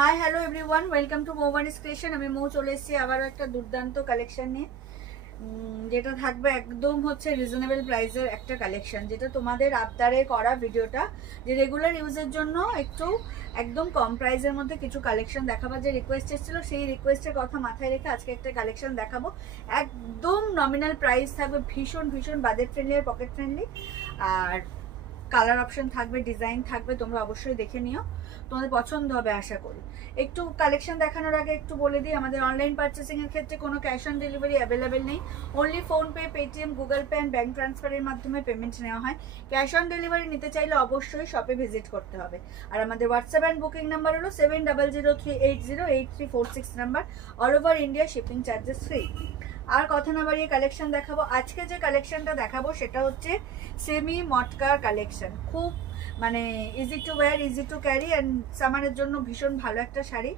High hello everyone, welcome to মোবানিস creation. আমি মৌ চলে এসেছি আবারও একটা দুর্দান্ত কালেকশন নিয়ে, যেটা থাকবে একদম হচ্ছে রিজনেবল প্রাইসের একটা কালেকশন, যেটা তোমাদের আবদারে করা ভিডিওটা, যে রেগুলার ইউজের জন্য একটু একদম কম প্রাইসের মধ্যে কিছু কালেকশন দেখাবার যে রিকোয়েস্ট এসেছিল, সেই রিকোয়েস্টের কথা মাথায় রেখে আজকে একটা কালেকশন দেখাবো। একদম নমিনাল প্রাইস থাকবে, ভীষণ ভীষণ বাজেট ফ্রেন্ডলি আর পকেট ফ্রেন্ডলি, আর কালার অপশন থাকবে, ডিজাইন থাকবে, তোমরা অবশ্যই দেখে নিও, তোমাদের পছন্দ হবে আশা করি। একটু কালেকশন দেখানোর আগে একটু বলে দিই, আমাদের অনলাইন পারচেসিং এর ক্ষেত্রে কোনো ক্যাশ অন ডেলিভারি অ্যাভেলেবেল নেই। Only PhonePe, Paytm, Google pay and bank ট্রান্সফারের মাধ্যমে পেমেন্ট নেওয়া হয়। ক্যাশ অন ডেলিভারি নিতে চাইলে অবশ্যই শপে ভিজিট করতে হবে। আর আমাদের হোয়াটসঅ্যাপ অ্যান্ড বুকিং নাম্বার হলো 7003808346 number. All over India shipping charges free. আর কথা না বাড়িয়ে কালেকশন দেখাবো। আজকে যে কালেকশনটা দেখাবো সেটা হচ্ছে সেমি মটকার কালেকশন। খুব মানে easy to wear, easy to carry and সামারের জন্য ভীষণ ভালো একটা শাড়ি।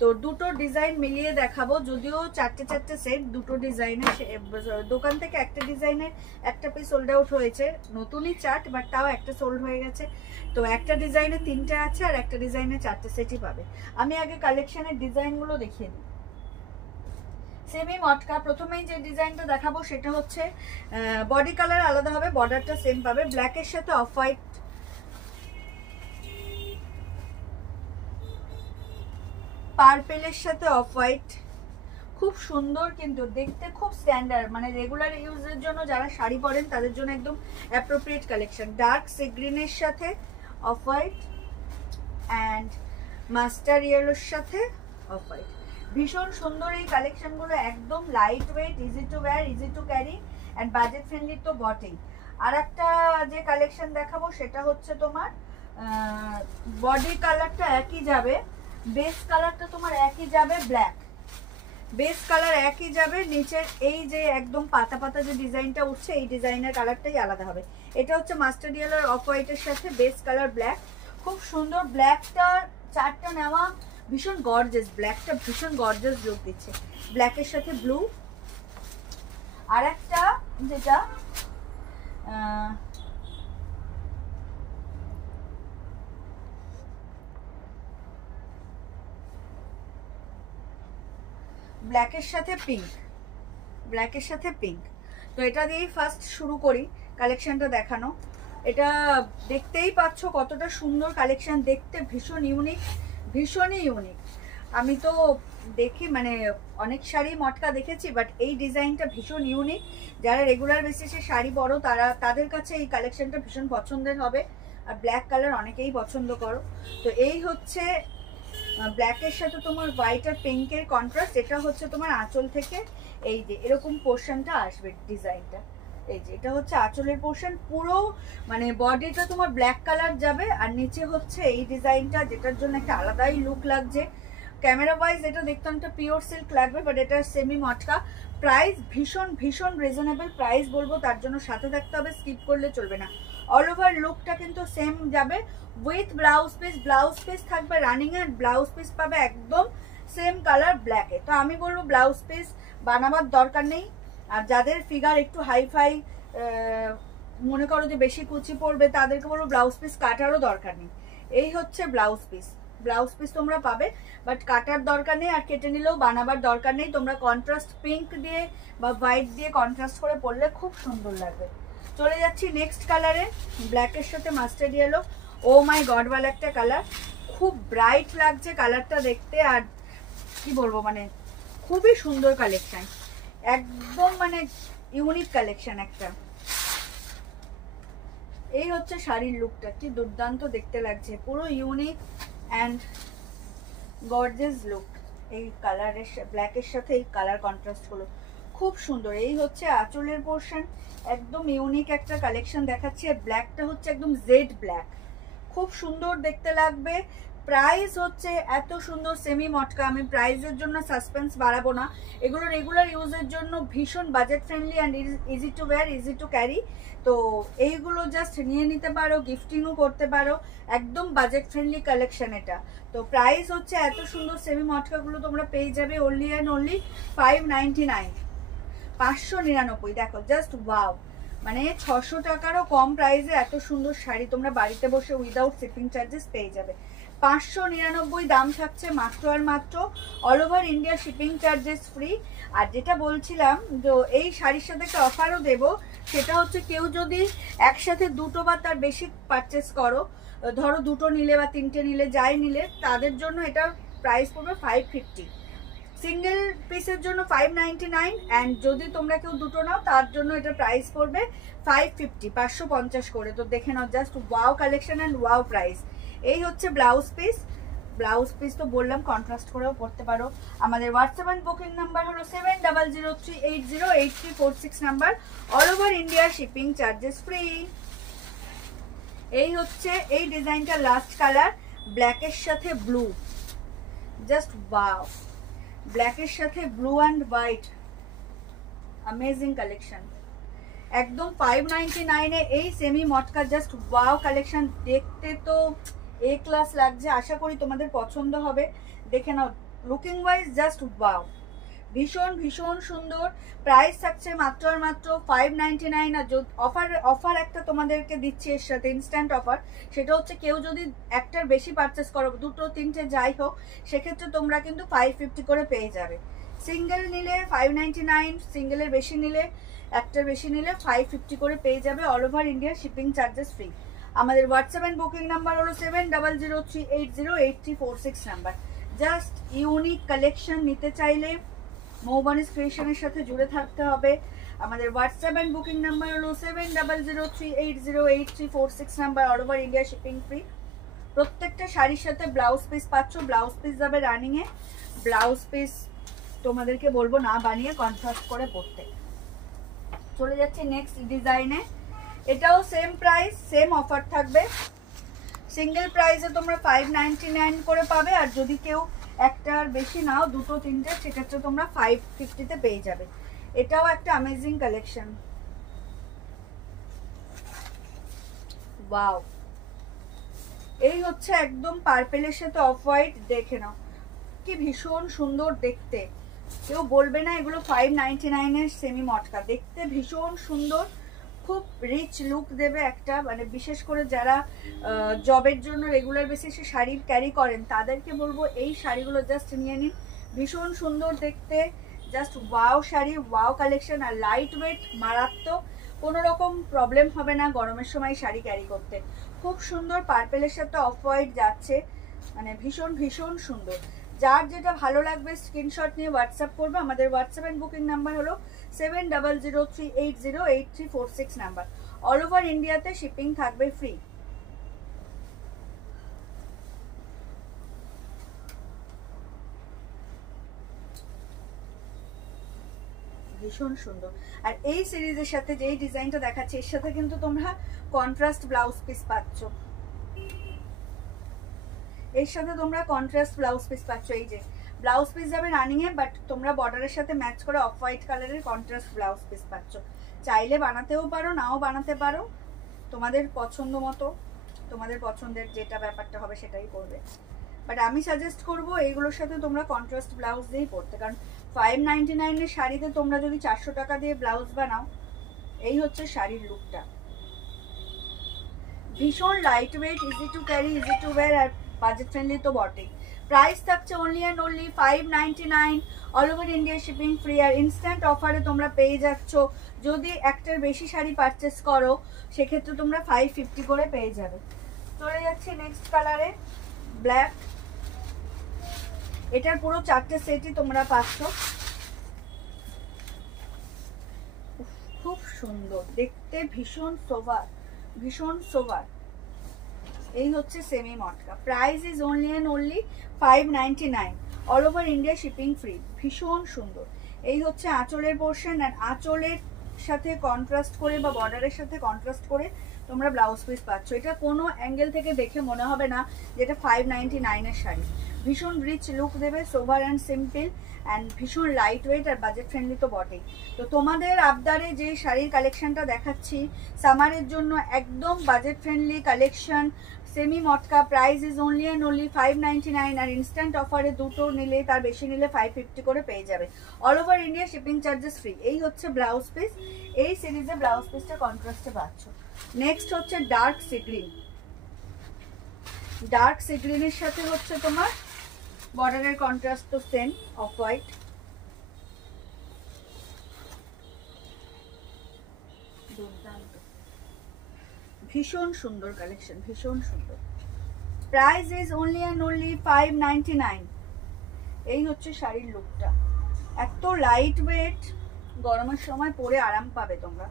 তো দুটো ডিজাইন মিলিয়ে দেখাবো, যদিও চারটে চারটে সেট, দুটো ডিজাইনের। দোকান থেকে একটা ডিজাইনের একটা পিস সোল্ড আউট হয়েছে, নতুনই চার্ট বাট তাও একটা সোল্ড হয়ে গেছে। তো একটা ডিজাইনে তিনটে আছে আর একটা ডিজাইনে চারটে সেটই পাবে। আমি আগে কালেকশনের ডিজাইনগুলো দেখিয়ে দিই। সেমি মটকা প্রথমেই যে ডিজাইনটা দেখাবো সেটা হচ্ছে বডি কালার আলাদা হবে, বর্ডারটা সেম পাবে, ব্ল্যাকের সাথে অফ হোয়াইট, পার্পেলের সাথে অফ হোয়াইট। খুব সুন্দর, কিন্তু দেখতে খুব স্ট্যান্ডার্ড, মানে রেগুলার ইউজের জন্য যারা শাড়ি পরেন তাদের জন্য একদম অ্যাপ্রোপ্রিয়েট কালেকশন। ডার্ক সি গ্রিনের সাথে অফ হোয়াইট অ্যান্ড মাস্টার ইয়েলোর সাথে অফ হোয়াইট। ভীষণ সুন্দর এই কালেকশনগুলো, একদম light weight, easy to wear, easy to carry and budget friendly তো বটেই। আর একটা যে কালেকশন দেখাবো সেটা হচ্ছে তোমার বডি কালারটা একই যাবে, বেস কালারটা তোমার একই যাবে, ব্ল্যাক বেস কালার একই যাবে, নিচের এই যে একদম পাতা পাতা যে ডিজাইনটা উঠছে এই ডিজাইনের কালারটাই আলাদা হবে। এটা হচ্ছে মাস্টার ইয়েলোর অফ হোয়াইটের সাথে বেস কালার ব্ল্যাক। খুব সুন্দর, ব্ল্যাকটার চারটা নেওয়া ভীষণ গর্জাস, ব্ল্যাকটা ভীষণ গর্জাস লুক দিচ্ছে, ব্ল্যাকের সাথে ব্লু। আর একটা যেটা ব্ল্যাকের সাথে পিঙ্ক, ব্ল্যাকের সাথে পিঙ্ক। তো এটা দিয়েই ফার্স্ট শুরু করি কালেকশনটা দেখানো। এটা দেখতেই পাচ্ছ কতটা সুন্দর কালেকশন, দেখতে ভীষণ ইউনিক, ভীষণই ইউনিক। আমি তো দেখি মানে অনেক শাড়ি মটকা দেখেছি, বাট এই ডিজাইনটা ভীষণ ইউনিক। যারা রেগুলার বেসিসে শাড়ি পরো তাদের কাছে এই কালেকশনটা ভীষণ পছন্দের হবে। আর ব্ল্যাক কালার অনেকেই পছন্দ করো। তো এই হচ্ছে ব্ল্যাকের সাথে তোমার হোয়াইট আর পিঙ্কের কন্ট্রাস্ট। এটা হচ্ছে তোমার আঁচল থেকে এই যে এরকম পোর্শনটা আসবে ডিজাইনটা, এই যে এটা হচ্ছে আঁচলের পোর্শন, পুরো মানে বডিটা তোমার ব্ল্যাক কালার যাবে, আর নিচে হচ্ছে এই ডিজাইনটা, যেটার জন্য একটা আলাদাই লুক লাগছে। ক্যামেরা ওয়াইজ এটা দেখতে একটা পিওর সিল্ক লাগবে, বাট এটা সেমি মটকা। প্রাইস ভীষণ ভীষণ রিজনেবল প্রাইস বলবো, তার জন্য সাথে থাকতে হবে, স্কিপ করলে চলবে না। অল ওভার লুকটা কিন্তু সেম যাবে with blouse piece. Blouse piece থাকবে রানিং এর, ব্লাউজ পিস পাবে একদম সেম কালার ব্ল্যাকে। তো আমি বলবো ব্লাউজ পিস বানাবার দরকার নেই। আর যাদের ফিগার একটু হাই ফাই মনে করো যে বেশি কুচি পড়বে, তাদেরকে বলবো ব্লাউজ পিস কাটারও দরকার নেই। এই হচ্ছে ব্লাউজ পিস, ব্লাউজ পিস তোমরা পাবে, বাট কাটার দরকার নেই, আর কেটে নিলেও বানাবার দরকার নেই। তোমরা কন্ট্রাস্ট পিঙ্ক দিয়ে বা হোয়াইট দিয়ে কন্ট্রাস্ট করে পরলে খুব সুন্দর লাগবে। চলে যাচ্ছি নেক্সট কালারে, ব্ল্যাকের সাথে মাস্টার্ড ইয়েলো। ও মাই গড ওয়ালা একটা কালার, খুব ব্রাইট লাগছে কালারটা দেখতে, আর কি বলবো মানে খুবই সুন্দর কালেকশন, একদম মানে ইউনিক কালেকশন একটা। এই হচ্ছে শাড়ির লুকটা, কি দুর্দান্ত দেখতে লাগছে, পুরো ইউনিক অ্যান্ড গর্জিয়াস লুক। এই কালারের ব্ল্যাকের সাথে এই কালার কন্ট্রাস্ট হলো খুব সুন্দর। এই হচ্ছে আঁচলের পোর্শন, একদম ইউনিক একটা কালেকশন দেখাচ্ছি। আর ব্ল্যাকটা হচ্ছে একদম জেড ব্ল্যাক, খুব সুন্দর দেখতে লাগবে। প্রাইস হচ্ছে এত সুন্দর সেমি মটকা, আমি প্রাইসের জন্য সাসপেন্স বাড়াবো না। এগুলো রেগুলার ইউজের জন্য ভীষণ budget friendly and easy to wear, easy to carry. তো এইগুলো জাস্ট নিয়ে নিতে পারো, গিফটিংও করতে পারো, একদম বাজেট ফ্রেন্ডলি কালেকশন এটা। তো প্রাইস হচ্ছে এত সুন্দর সেমি মটকাগুলো তোমরা পেয়ে যাবে অনলি অ্যান্ড অনলি 599, 599। দেখো জাস্ট ওয়াও, মানে 600 টাকারও কম প্রাইসে এত সুন্দর শাড়ি তোমরা বাড়িতে বসে উইদাউট শিপিং চার্জেস পেয়ে যাবে। 599 দাম থাকছে মাত্র আর মাত্র, all over India shipping charges free. আর যেটা বলছিলাম যে এই শাড়ির সাথে একটা অফারও দেবো, সেটা হচ্ছে কেউ যদি একসাথে দুটো বা তার বেশি পারচেস করো, ধরো দুটো নিলে বা তিনটে নিলে যাই নিলে, তাদের জন্য এটা প্রাইস পড়বে 550। সিঙ্গেল পিসের জন্য 599, অ্যান্ড যদি তোমরা কেউ দুটো নাও তার জন্য এটা প্রাইস পড়বে 550, 550 করে। তো দেখে নাও, just wow collection and wow price. এই হচ্ছে ব্লাউজ পিস। ব্লাউজ পিস তো বললাম কন্ট্রাস্ট করেও পড়তে পারো। আমাদের হোয়াটসঅ্যাপ অ্যান্ড বুকিং নাম্বার হলো 7003808346 number, all over India shipping charges free. এই হচ্ছে এই ডিজাইনটা লাস্ট কালার, ব্ল্যাকের সাথে ব্লু, জাস্ট ওয়াও, ব্ল্যাকের সাথে blue and white, amazing collection. একদম 599 এ এই সেমি মটকা, জাস্ট ওয়াও কালেকশন। দেখতে তো এ ক্লাস লাগছে, আশা করি তোমাদের পছন্দ হবে। দেখে নাও, লুকিং ওয়াইজ জাস্ট ওয়াও, ভীষণ ভীষণ সুন্দর। প্রাইস থাকছে মাত্র আর মাত্র 599। আর অফার একটা তোমাদেরকে দিচ্ছি এর সাথে, ইনস্ট্যান্ট অফার। সেটা হচ্ছে কেউ যদি একটার বেশি পারচেস করো, দুটো তিনটে যাই হোক, সেক্ষেত্রে তোমরা কিন্তু 550 করে পেয়ে যাবে। সিঙ্গেল নিলে 599, সিঙ্গেলের বেশি নিলে, একটার বেশি নিলে 550 করে পেয়ে যাবে, all over India shipping charges free. আমাদের হোয়াটসঅ্যাপ অ্যান্ড বুকিং নাম্বার হলো 7003808346 নাম্বার। জাস্ট ইউনিক কালেকশন নিতে চাইলে মৌবনিস ক্রিয়েশনের সাথে জুড়ে থাকতে হবে। আমাদের হোয়াটসঅ্যাপ অ্যান্ড বুকিং নাম্বার হলো 7003808346 number, all over India shipping free. প্রত্যেকটা শাড়ির সাথে ব্লাউজ পিস পাচ্ছ, ব্লাউজ পিস যাবে রানিংয়ে। ব্লাউজ পিস তোমাদেরকে বলবো না বানিয়ে কন্ট্রাস্ট করে পরতে। চলে যাচ্ছে নেক্সট ডিজাইনে। এটাও সেম প্রাইস, সেম অফার থাকবে। সিঙ্গেল প্রাইসে তোমরা 599 করে পাবে, আর যদি কেউ একটার বেশি নাও, দুটো তিনটে, সেক্ষেত্রে তোমরা 550-তে পেয়ে যাবে। এটাও একটা অ্যামেজিং কালেকশন, ওয়াও। এই হচ্ছে একদম পার্পেলের সাথে অফ হোয়াইট, দেখে নাও কি ভীষণ সুন্দর দেখতে। কেউ বলবে না এগুলো 599 এর সেমি মটকা, দেখতে ভীষণ সুন্দর, খুব রিচ লুক দেবে একটা। মানে বিশেষ করে যারা জবের জন্য রেগুলার বেসিসে শাড়ি ক্যারি করেন, তাদেরকে বলবো এই শাড়িগুলো জাস্ট নিয়ে নিন, ভীষণ সুন্দর দেখতে, just wow sari, wow collection. আর লাইট ওয়েট, মারাত্মক, কোনো রকম প্রবলেম হবে না গরমের সময় শাড়ি ক্যারি করতে। খুব সুন্দর, পার্পেলের সাথে অফ হোয়াইট যাচ্ছে, মানে ভীষণ ভীষণ সুন্দর। যার যেটা ভালো লাগবে স্ক্রিনশট নিয়ে হোয়াটসঅ্যাপ করবে। আমাদের হোয়াটসঅ্যাপ অ্যান্ড বুকিং নাম্বার হলো 7003808346 নাম্বার, অল ওভার ইন্ডিয়াতে শিপিং থাকবে ফ্রি। ভীষণ সুন্দর। আর এই সিরিজের সাথে যেই ডিজাইনটা দেখাচ্ছে, এর সাথে কিন্তু তোমরা কন্ট্রাস্ট ব্লাউজ পিস পাচ্ছ, এর সাথে তোমরা কন্ট্রাস্ট ব্লাউজ পিস পাচ্ছ। এই যে ব্লাউজ পিস যাবে রানিং এ, বাট তোমরা বর্ডারের সাথে ম্যাচ করে অফ হোয়াইট কালারের কন্ট্রাস্ট ব্লাউজ পিস পাচ্ছ। চাইলে বানাতেও পারো, নাও বানাতে পারো, তোমাদের পছন্দ মতো, তোমাদের পছন্দের যেটা ব্যাপারটা হবে সেটাই করবে। বাট আমি সাজেস্ট করব এইগুলোর সাথে তোমরা কন্ট্রাস্ট ব্লাউজ দিয়েই পরতে, কারণ 599 এর শাড়িতে তোমরা যদি 400 টাকা দিয়ে ব্লাউজ বানাও, এই হচ্ছে শাড়ির লুকটা। ভীষণ light weight, easy to carry, easy to wear, আর বাজেট ফ্রেন্ডলি তো বটেই। প্রাইস থাকছে only and only 599, all over India shipping free. আর ইনস্ট্যান্ট অফারে তোমরা পেয়ে যাচ্ছ, যদি একটার বেশি শাড়ি পারচেস করো, সেক্ষেত্রে তোমরা 550 করে পেয়ে যাবে। চলে যাচ্ছে নেক্সট কালারে, ব্ল্যাক। এটার পুরো 4টে সেটই তোমরা পাচ্ছ, খুব সুন্দর দেখতে, ভীষণ সোভার, ভীষণ সোভার। এই হচ্ছে semi matka, price is only and only 599, all over India shipping free. ভীষণ সুন্দর। এই হচ্ছে আঁচলের পোর্শন, আর আঁচলের সাথে কন্ট্রাস্ট করে বা বর্ডারের সাথে কন্ট্রাস্ট করে তোমরা ব্লাউজ পিস পাচ্ছ। এটা কোনো অ্যাঙ্গেল থেকে দেখে মনে হবে না যেটা 599 এর শাড়ি। ভীষণ রিচ লুক দেবে, সোভার অ্যান্ড সিম্পল, অ্যান্ড ভীষণ লাইট ওয়েট, আর বাজেট ফ্রেন্ডলি তো বটেই। তো তোমাদের আবদারে যে শাড়ির কালেকশনটা দেখাচ্ছি সামারের জন্য, একদম budget friendly collection, semi matka. Price is only and only 599, আর ইনস্ট্যান্ট অফারে দুটো নিলে, তার বেশি নিলে 550 করে পেয়ে যাবে, all over India shipping charges free. এই হচ্ছে ব্লাউজ পিস, এই সিরিজে ব্লাউজ পিসটা কন্ট্রাস্টে পাচ্ছ। নেক্সট হচ্ছে dark sea green. Dark sea গ্রিনের সাথে হচ্ছে তোমার বর্ডারের কন্ট্রাস্ট তো সেম অফ হোয়াইট। ভীষণ সুন্দর কালেকশন, ভীষণ সুন্দর। Price is only and only 599। এই হচ্ছে শাড়ির লুকটা, এত লাইট ওয়েট, গরমের সময় পরে আরাম পাবে তোমরা,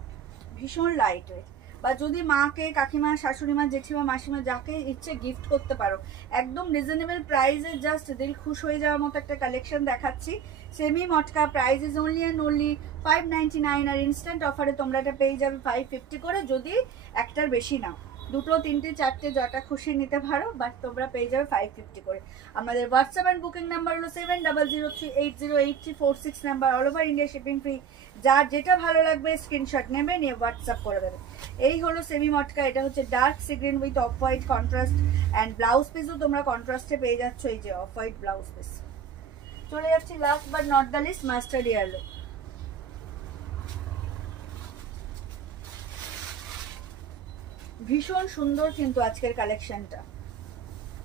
ভীষণ লাইট ওয়েট। বা যদি মাকে, কাকিমা, শাশুড়ি মা, জেঠিমা, মাসিমা যাকে ইচ্ছে গিফট করতে পারো, একদম রিজনেবল প্রাইসে জাস্ট দিল খুশ হয়ে যাওয়ার মতো একটা কালেকশন দেখাচ্ছি। Semi matka, price is only and only 599। আর ইনস্ট্যান্ট অফারে তোমরা এটা পেয়ে যাবে 550 করে, যদি একটার বেশি নাও, দুটো, তিনটে, চারটে, যটা খুশি নিতে পারো, বাট তোমরা পেয়ে যাবে 550 করে। আমাদের হোয়াটসঅ্যাপ অ্যান্ড বুকিং নাম্বার হলো 7003808346 number, all over India shipping free. যার যেটা ভালো লাগবে স্ক্রিনশট নেবে, নিয়ে হোয়াটসঅ্যাপ করে দেবে। এই হলো সেমি মটকা, এটা হচ্ছে dark sea green with off white contrast, and blouse পিসও তোমরা কন্ট্রাস্টে পেয়ে যাচ্ছ, এই যে অফ হোয়াইট ব্লাউজ পিস। চলে যাচ্ছি last but not the least, mustard yellow. ভীষণ সুন্দর কিন্তু আজকের কালেকশনটা,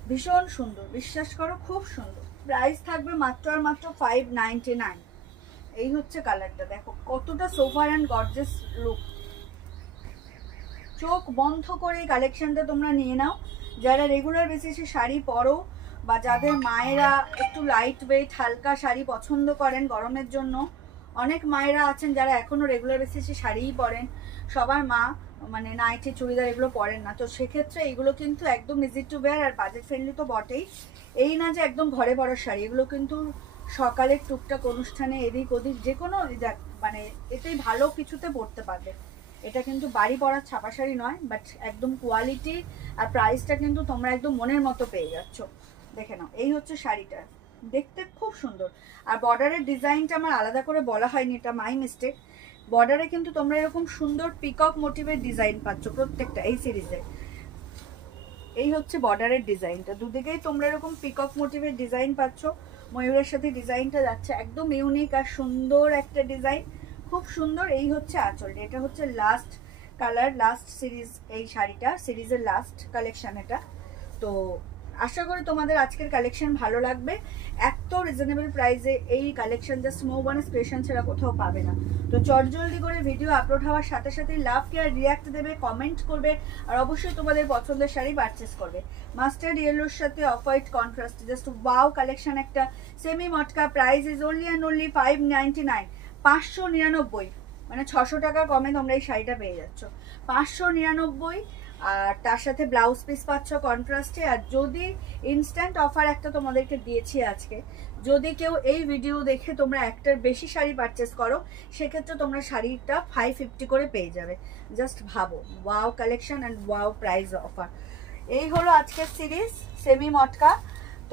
ভীষণ সুন্দর, বিশ্বাস করো খুব সুন্দর। প্রাইস থাকবে মাত্র আর মাত্র 599। এই হচ্ছে কালারটা, দেখো কতটা সোফার অ্যান্ড গর্জিয়াস লুক। চোখ বন্ধ করে এই কালেকশনটা তোমরা নিয়ে নাও। যারা রেগুলার বেসিসে শাড়ি পরো, বা যাদের মায়েরা একটু লাইট ওয়েট হালকা শাড়ি পছন্দ করেন গরমের জন্য, অনেক মায়েরা আছেন যারা এখনো রেগুলার বেসিসে শাড়িই পরেন, সবার মা মানে নাইটি, চুড়িদার এগুলো পরেন না, তো সেক্ষেত্রে এগুলো কিন্তু একদম ইজি টু ওয়্যার আর বাজেট ফ্রেন্ডলি তো বটেই। এই না যে একদম ঘরে পরার শাড়ি, এগুলো কিন্তু সকালের টুকটাক অনুষ্ঠানে এদিক ওদিক যে কোনো মানে এতেই ভালো কিছুতে পরতে পারবে। এটা কিন্তু বাড়ি পরার ছাপা শাড়ি নয়, বাট একদম কোয়ালিটি আর প্রাইসটা কিন্তু তোমরা একদম মনের মতো পেয়ে যাচ্ছ। দেখে নাও, এই হচ্ছে শাড়িটা, দেখতে খুব সুন্দর। আর বর্ডারের ডিজাইনটা আমার আলাদা করে বলা হয়নি, এটা মাই মিস্টেক। বর্ডারে কিন্তু তোমরা এরকম সুন্দর পিকক মোটিভের ডিজাইন পাচ্ছ প্রত্যেকটা এই সিরিজে। এই হচ্ছে বর্ডারের ডিজাইনটা, দুদিকেই তোমরা এরকম পিকক মোটিভের ডিজাইন পাচ্ছ, ময়ূরের সাথে ডিজাইনটা যাচ্ছে, একদম ইউনিক আর সুন্দর একটা ডিজাইন, খুব সুন্দর। এই হচ্ছে আঁচলটা, এটা হচ্ছে লাস্ট কালার, লাস্ট সিরিজ, এই শাড়িটা সিরিজের লাস্ট কালেকশন এটা। তো আশা করি তোমাদের আজকের কালেকশন ভালো লাগবে। এত রিজনেবল প্রাইসে এই কালেকশন জাস্ট মৌবনিস ক্রিয়েশন ছাড়া কোথাও পাবে না। তো চটজলদি করে ভিডিও আপলোড হওয়ার সাথে সাথে লাভ কেয়ার রিয়াক্ট দেবে, কমেন্ট করবে, আর অবশ্যই তোমাদের পছন্দের শাড়ি পারচেস করবে। মাস্টার্ড ইয়েলোর সাথে off white contrast, just wow collection একটা semi matka. Price is only and only 599, 599, মানে 600 টাকা কমে তোমরা এই শাড়িটা পেয়ে যাচ্ছ, 599। আর তার সাথে ব্লাউজ পিস পাচ্ছ কন্ট্রাস্টে। আর যদি ইনস্ট্যান্ট অফার একটা তোমাদেরকে দিয়েছি আজকে, যদি কেউ এই ভিডিও দেখে তোমরা একটার বেশি শাড়ি পারচেস করো, সেক্ষেত্রে তোমরা শাড়িটা 550 করে পেয়ে যাবে। জাস্ট ভাবো, wow collection and wow price offer. এই হলো আজকের সিরিজ সেমি মটকা।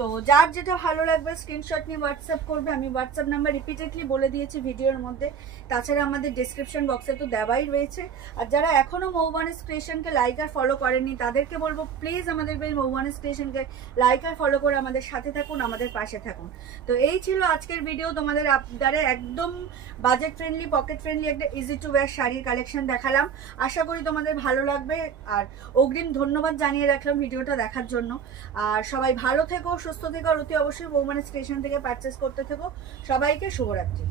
তো যার যেটা ভালো লাগবে স্ক্রিনশট নিয়ে হোয়াটসঅ্যাপ করবে। আমি হোয়াটসঅ্যাপ নাম্বার রিপিটেডলি বলে দিয়েছি ভিডিওর মধ্যে, তাছাড়া আমাদের ডিসক্রিপশন বক্সে তো দেওয়াই রয়েছে। আর যারা এখনও মৌবনিস ক্রিয়েশনকে লাইক আর ফলো করেননি, তাদেরকে বলবো প্লিজ আমাদের এই মৌবনিস ক্রিয়েশনকে লাইক আর ফলো করে আমাদের সাথে থাকুন, আমাদের পাশে থাকুন। তো এই ছিল আজকের ভিডিও, তোমাদের আপনারা একদম বাজেট ফ্রেন্ডলি, পকেট ফ্রেন্ডলি একটা ইজি টু ওয়্যার শাড়ির কালেকশন দেখালাম। আশা করি তোমাদের ভালো লাগবে, আর অগ্রিম ধন্যবাদ জানিয়ে রাখলাম ভিডিওটা দেখার জন্য। আর সবাই ভালো থেকো, সুস্থ থেকো, আর অতি অবশ্যই মৌবনিস ক্রিয়েশন থেকে পারচেস করতে থেকো। সবাইকে শুভরাত্রি।